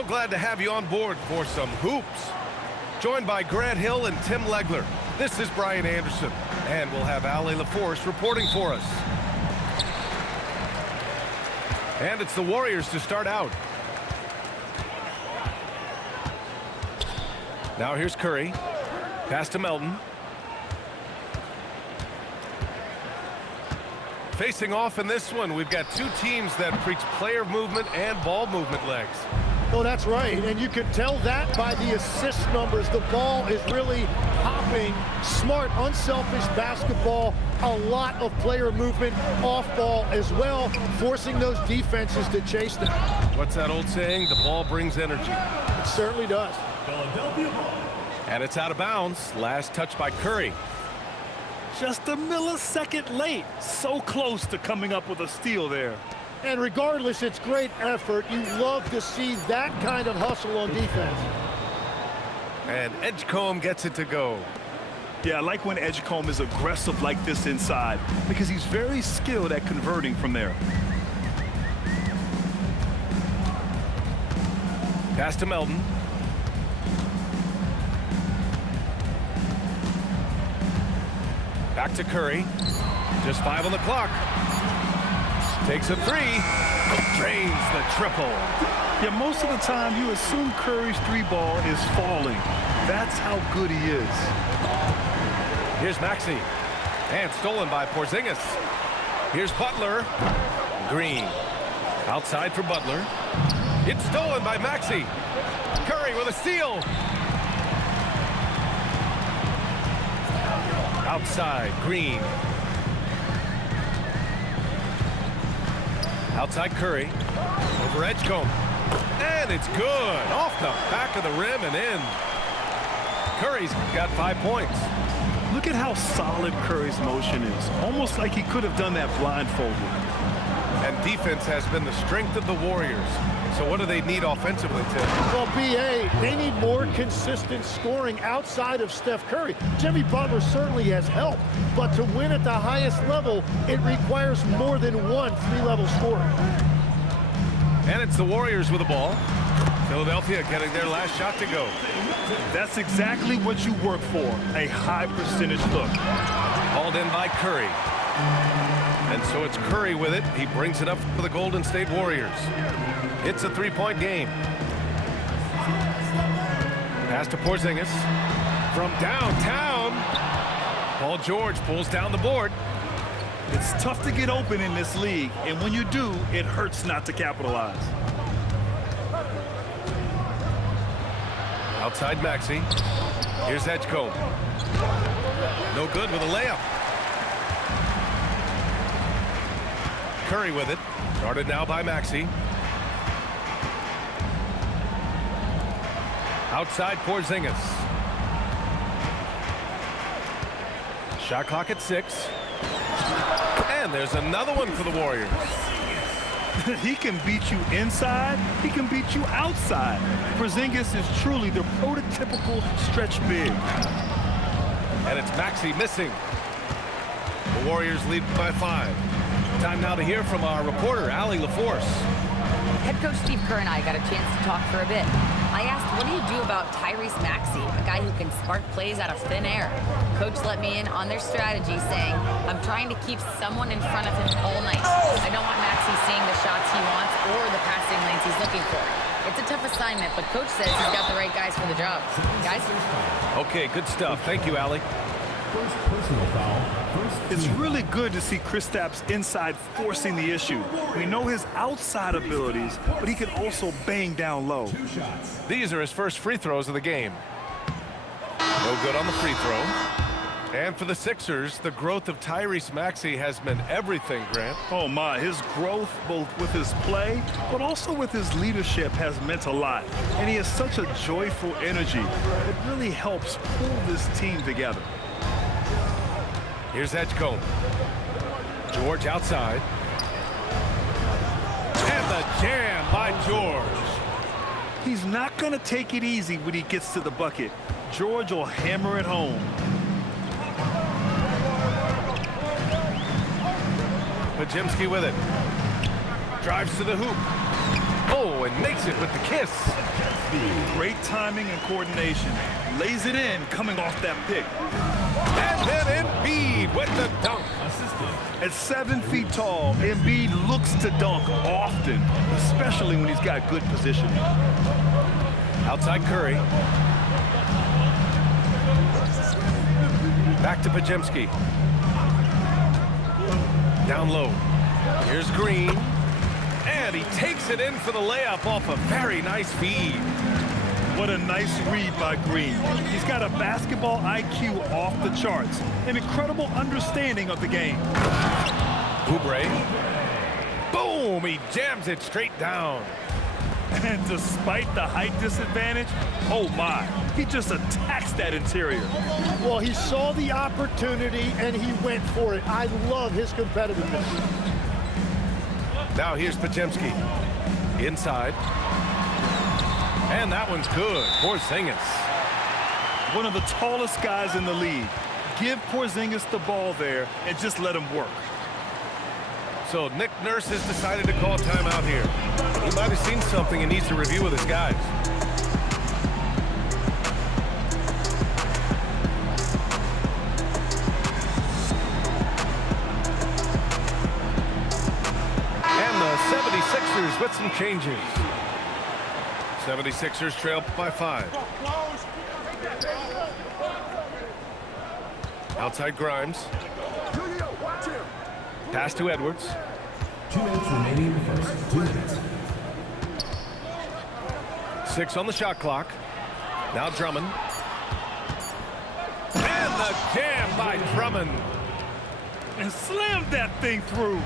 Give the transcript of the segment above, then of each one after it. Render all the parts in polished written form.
So glad to have you on board for some hoops. Joined by Grant Hill and Tim Legler, this is Brian Anderson, and we'll have Allie LaForce reporting for us. And it's the Warriors to start out. Now here's Curry. Pass to Melton. Facing off in this one, we've got two teams that preach player movement and ball movement legs. Oh, that's right, and you can tell that by the assist numbers. The ball is really popping. Smart, unselfish basketball. A lot of player movement off ball as well, forcing those defenses to chase them. What's that old saying? The ball brings energy. It certainly does. Philadelphia ball. And it's out of bounds. Last touch by Curry. Just a millisecond late. So close to coming up with a steal there. And regardless, it's great effort. You love to see that kind of hustle on defense. And Edgecombe gets it to go. Yeah, I like when Edgecombe is aggressive like this inside because he's very skilled at converting from there. Pass to Melton. Back to Curry. Just 5 on the clock. Takes a 3. Drains the triple. Yeah, most of the time you assume Curry's 3-ball is falling. That's how good he is. Here's Maxey. And stolen by Porzingis. Here's Butler. Green. Outside for Butler. It's stolen by Maxey. Curry with a steal. Outside, Green. Outside Curry. Over Edgecombe. And it's good. Off the back of the rim and in. Curry's got 5 points. Look at how solid Curry's motion is. Almost like he could have done that blindfolded. And defense has been the strength of the Warriors. So what do they need offensively, Tim? Well, B.A., they need more consistent scoring outside of Steph Curry. Jimmy Butler certainly has helped, but to win at the highest level, it requires more than one three-level scorer. And it's the Warriors with the ball. Philadelphia getting their last shot to go. That's exactly what you work for, a high percentage look. Hauled in by Curry. And so it's Curry with it. He brings it up for the Golden State Warriors. It's a 3-point game. Pass to Porzingis. From downtown. Paul George pulls down the board. It's tough to get open in this league, and when you do, it hurts not to capitalize. Outside Maxey. Here's Edgecombe. No good with a layup. Curry with it. Guarded now by Maxey. Outside Porzingis. Shot clock at 6. And there's another one for the Warriors. He can beat you inside, he can beat you outside. Porzingis is truly the prototypical stretch big. And it's Maxey missing. The Warriors lead by 5. Time now to hear from our reporter, Allie LaForce. Head coach Steve Kerr and I got a chance to talk for a bit. I asked, what do you do about Tyrese Maxey, a guy who can spark plays out of thin air? Coach let me in on their strategy, saying, I'm trying to keep someone in front of him all night. I don't want Maxey seeing the shots he wants or the passing lanes he's looking for. It's a tough assignment, but coach says he's got the right guys for the job. Guys? Okay, good stuff. Thank you, Allie. First personal foul. It's really good to see Kristaps inside forcing the issue. We know his outside abilities, but he can also bang down low. These are his first free throws of the game. No good on the free throw. And for the Sixers, the growth of Tyrese Maxey has meant everything, Grant. Oh my, his growth both with his play, but also with his leadership has meant a lot. And he has such a joyful energy. It really helps pull this team together. Here's Edgecombe. George outside. And the jam by George. He's not going to take it easy when he gets to the bucket. George will hammer it home. Podziemski with it. Drives to the hoop. Oh, and makes it with the kiss. Great timing and coordination. Lays it in coming off that pick. And then Embiid with the dunk. At 7 feet tall, Embiid looks to dunk often, especially when he's got good positioning. Outside Curry. Back to Podziemski. Down low. Here's Green. And he takes it in for the layup off a very nice feed. What a nice read by Green. He's got a basketball IQ off the charts. An incredible understanding of the game. Oubre. Boom! He jams it straight down. And despite the height disadvantage, oh my, he just attacks that interior. Well, he saw the opportunity and he went for it. I love his competitiveness. Now here's Podziemski. Inside. And that one's good. Porzingis. One of the tallest guys in the league. Give Porzingis the ball there and just let him work. So Nick Nurse has decided to call timeout here. He might have seen something and needs to review with his guys. And the 76ers with some changes. 76ers trail by 5. Outside Grimes. Pass to Edwards. 2 minutes remaining in the first. 2 minutes. 6 on the shot clock. Now Drummond. And the jam by Drummond. And slammed that thing through.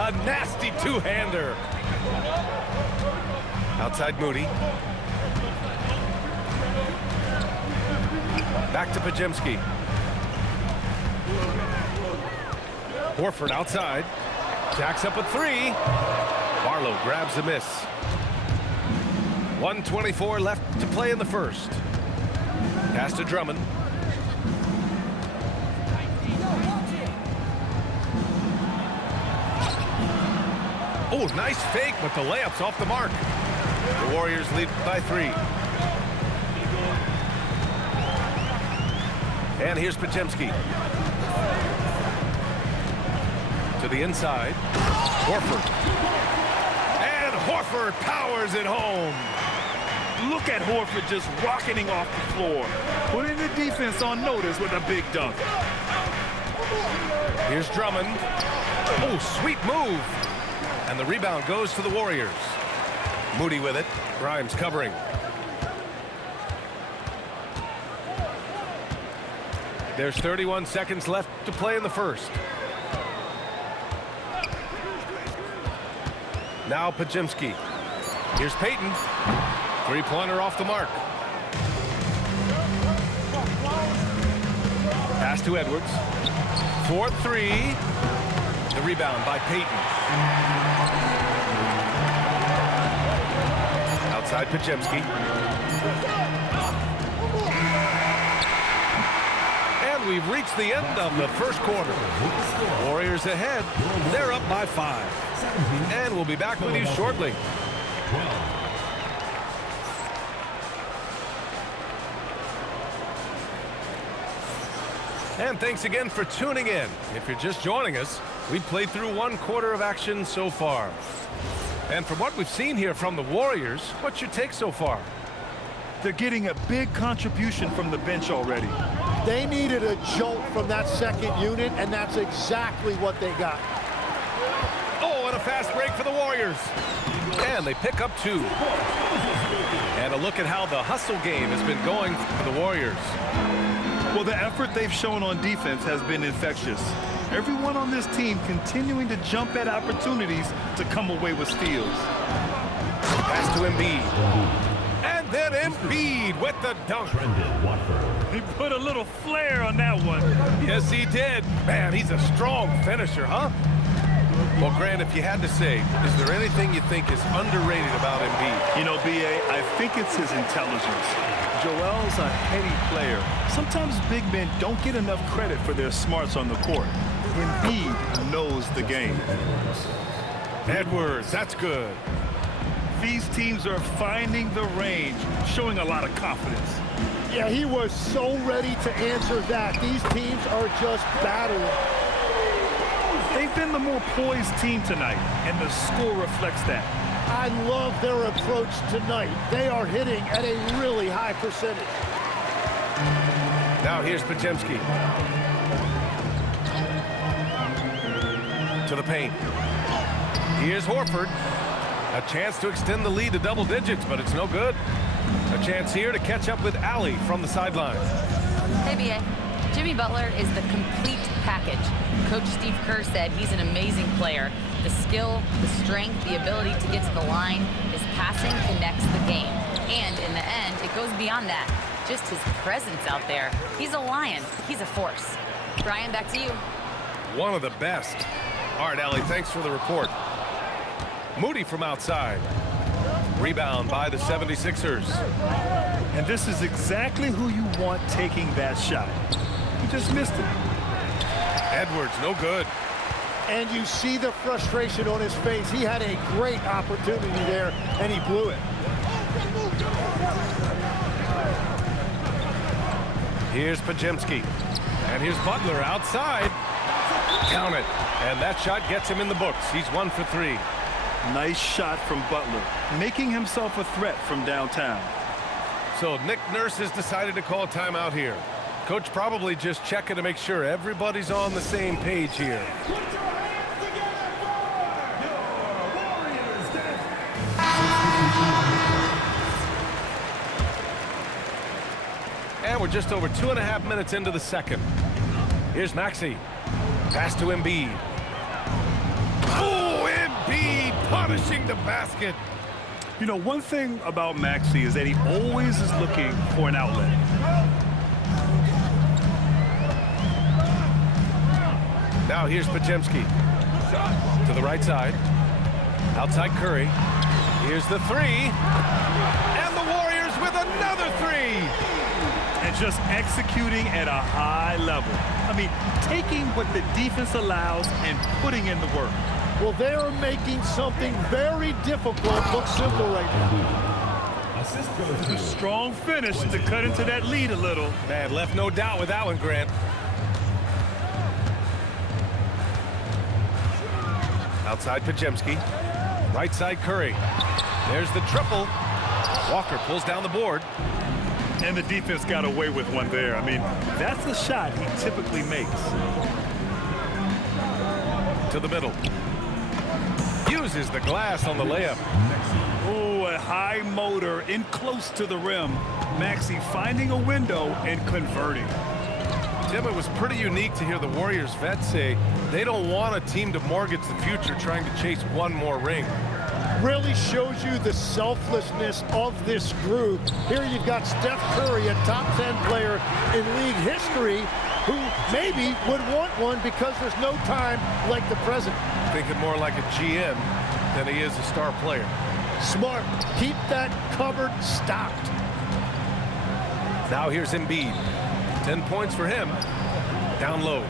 A nasty two-hander. Outside Moody. Back to Podziemski. Horford outside. Jacks up a 3. Barlow grabs the miss. 1:24 left to play in the first. Pass to Drummond. Oh, nice fake, but the layup's off the mark. The Warriors lead by 3. And here's Podziemski. To the inside. Horford. And Horford powers it home. Look at Horford just rocketing off the floor. Putting the defense on notice with a big dunk. Here's Drummond. Oh, sweet move. And the rebound goes to the Warriors. Moody with it. Grimes covering. There's 31 seconds left to play in the first. Now Podziemski. Here's Payton. Three-pointer off the mark. Pass to Edwards. 4-3. The rebound by Payton. Outside Podziemski. And we've reached the end of the first quarter. Warriors ahead. They're up by 5. And we'll be back with you shortly. And thanks again for tuning in. If you're just joining us, we've played through 1 quarter of action so far. And from what we've seen here from the Warriors, what's your take so far? They're getting a big contribution from the bench already. They needed a jolt from that second unit, and that's exactly what they got. Oh, and a fast break for the Warriors. And they pick up 2. And a look at how the hustle game has been going for the Warriors. Well, the effort they've shown on defense has been infectious. Everyone on this team continuing to jump at opportunities to come away with steals. Pass to Embiid. And then Embiid with the dunk. He put a little flair on that one. Yes, he did. Man, he's a strong finisher, huh? Well, Grant, if you had to say, is there anything you think is underrated about Embiid? You know, B.A., I think it's his intelligence. Joel's a heady player. Sometimes big men don't get enough credit for their smarts on the court. Embiid knows the game. Edwards, that's good. These teams are finding the range, showing a lot of confidence. Yeah, he was so ready to answer that. These teams are just battling. They've been the more poised team tonight, and the score reflects that. I love their approach tonight. They are hitting at a really high percentage. Now here's Podziemski. To the paint. Here's Horford. A chance to extend the lead to double digits, but it's no good. A chance here to catch up with Allie from the sideline. Hey, B.A. Jimmy Butler is the complete package. Coach Steve Kerr said he's an amazing player. The skill, the strength, the ability to get to the line, his passing connects the game. And in the end, it goes beyond that. Just his presence out there. He's a lion. He's a force. Brian, back to you. One of the best. All right, Allie, thanks for the report. Moody from outside. Rebound by the 76ers. And this is exactly who you want taking that shot. He just missed it. Edwards, no good. And you see the frustration on his face. He had a great opportunity there, and he blew it. Here's Podziemski. And here's Butler outside. Count it. And that shot gets him in the books. He's 1 for 3. Nice shot from Butler, making himself a threat from downtown. So Nick Nurse has decided to call timeout here. Coach probably just checking to make sure everybody's on the same page here. And we're just over 2.5 minutes into the second. Here's Maxey. Pass to Embiid. Oh, Embiid punishing the basket. You know, one thing about Maxey is that he always is looking for an outlet. Now here's Podziemski. To the right side. Outside Curry. Here's the three. And the Warriors with another three. And just executing at a high level. I mean, taking what the defense allows and putting in the work. Well, they are making something very difficult look simple right now. Assist goes to Strong finish to cut into that lead a little. Man, left no doubt with that one, Grant. Outside Podziemski. Right side Curry. There's the triple. Walker pulls down the board. And the defense got away with one there. I mean, that's a shot he typically makes. To the middle. Uses the glass on the layup. Oh, a high motor in close to the rim. Maxey finding a window and converting. Tim, it was pretty unique to hear the Warriors vets say they don't want a team to mortgage the future trying to chase one more ring. Really shows you the selflessness of this group. Here you've got Steph Curry, a top 10 player in league history, who maybe would want one because there's no time like the present. Thinking more like a GM than he is a star player. Smart. Keep that cupboard stocked. Now here's Embiid. 10 points for him. Down low.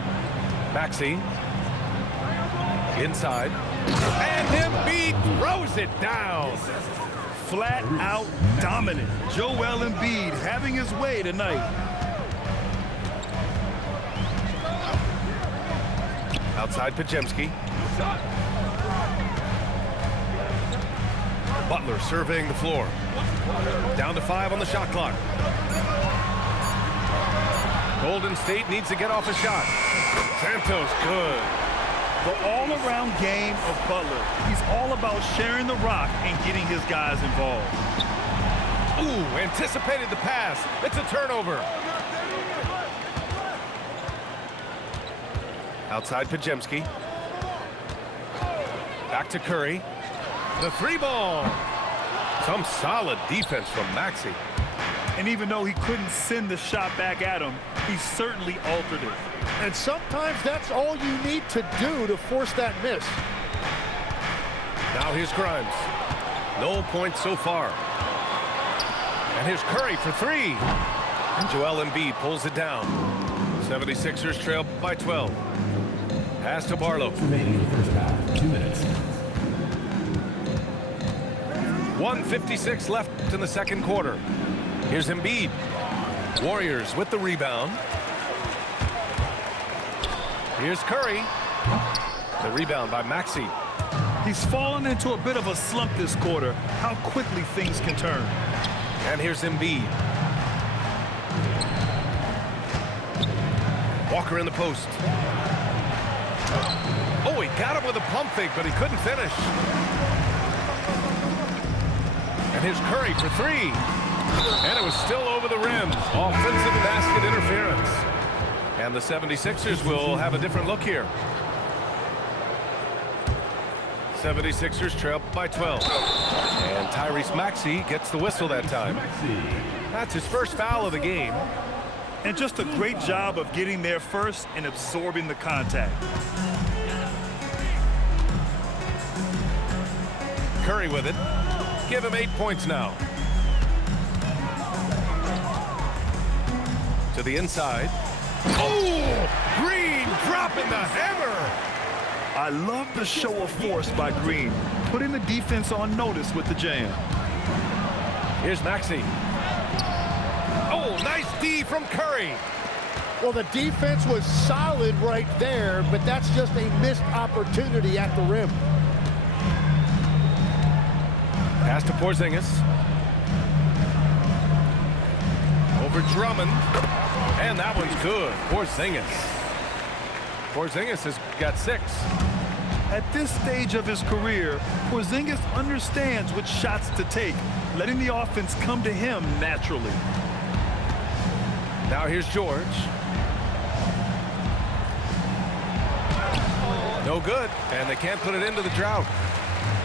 Maxey. Inside. And Embiid throws it down. Flat out dominant. Joel Embiid having his way tonight. Outside Podziemski. Butler surveying the floor. Down to 5 on the shot clock. Golden State needs to get off a shot. Santos good. The all-around game of Butler. He's all about sharing the rock and getting his guys involved. Ooh, anticipated the pass. It's a turnover. Outside Podziemski. Back to Curry. The three ball. Some solid defense from Maxey. And even though he couldn't send the shot back at him, he certainly altered it. And sometimes that's all you need to do to force that miss. Now here's Grimes. No points so far. And here's Curry for three. And Joel Embiid pulls it down. 76ers trail by 12. Pass to Barlow. remaining in the first half. 2 minutes. 1:56 left in the second quarter. Here's Embiid. Warriors with the rebound. Here's Curry. The rebound by Maxey. He's fallen into a bit of a slump this quarter. How quickly things can turn. And here's Embiid. Walker in the post. Oh, he got him with a pump fake, but he couldn't finish. And here's Curry for three. And it was still over the rim. Offensive basket interference. And the 76ers will have a different look here. 76ers trail by 12. And Tyrese Maxey gets the whistle that time. That's his first foul of the game. And just a great job of getting there first and absorbing the contact. Curry with it. Give him 8 points now. To the inside. Oh! Green dropping the hammer! I love the show of force by Green, putting the defense on notice with the jam. Here's Maxey. Oh, nice D from Curry. Well, the defense was solid right there, but that's just a missed opportunity at the rim. Pass to Porzingis. Over Drummond. And that one's good. Porzingis has got 6. At this stage of his career, Porzingis understands which shots to take, letting the offense come to him naturally. Now here's George. No good, and they can't put it into the drought.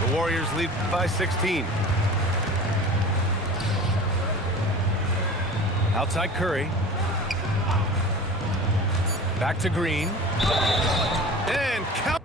The Warriors lead by 16. Outside Curry. Back to Green. And count.